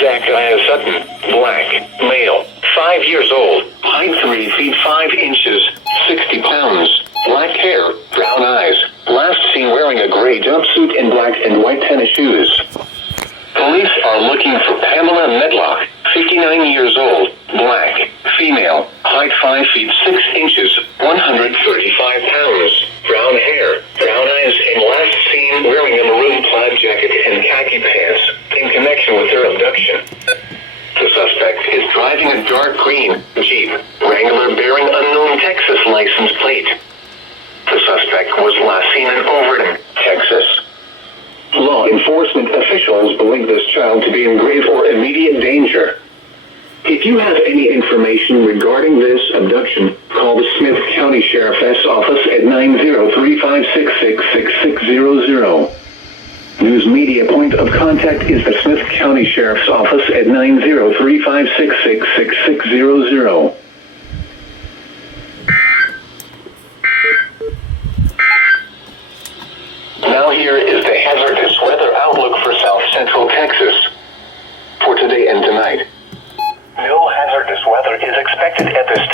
Zachariah Sutton, black, male, 5 years old, height 3 feet 5 inches, 60 pounds, black hair, brown eyes, last seen wearing a gray jumpsuit and black and white tennis shoes. Police are looking for Pamela Medlock, 59 years old, black, female, height 5 feet 6 inches, 135 pounds, brown hair, brown eyes, and last seen wearing a maroon plaid jacket and khaki pants in connection with her abduction. The suspect is driving a dark green Jeep Wrangler bearing unknown Texas license plate. The suspect was last seen in Overton, Texas. Law enforcement officials believe this child to be in grave or immediate danger. If you have any information regarding this abduction, call the Smith County Sheriff's Office at 903-566-6600. News media point of contact is the Smith County Sheriff's Office at 903-566-6600. Now here is the hazardous weather outlook for South Central Texas for today and tonight. No hazardous weather is expected at this